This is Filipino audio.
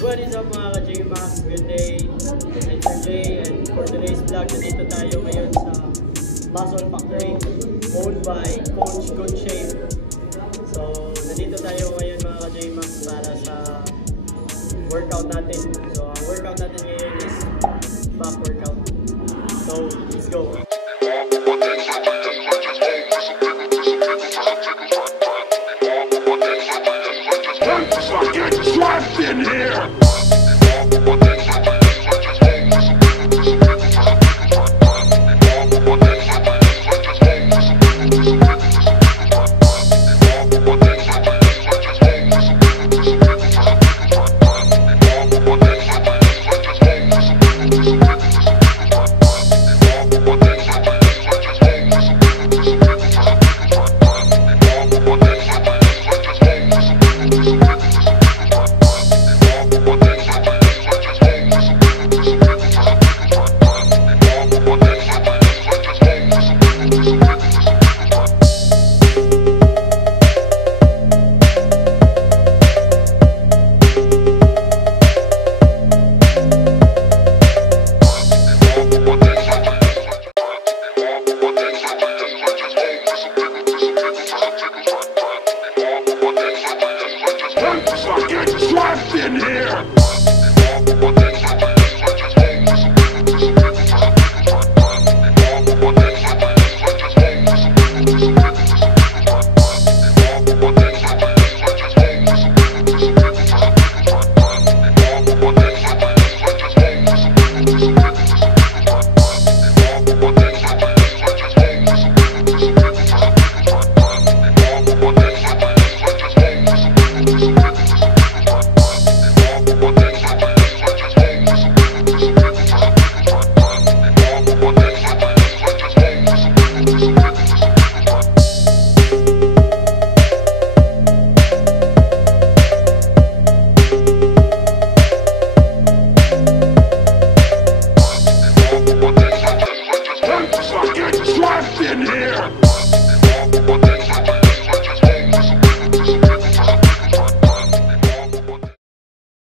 What is up mga ka-J-Max? Good day. It's Jay, and for today's vlog, nandito tayo ngayon sa Muscle Factory owned by Coach Good Shape. So, nandito tayo ngayon mga ka-J-Max para sa workout natin. So, ang workout natin ngayon is back workout. So, let's go!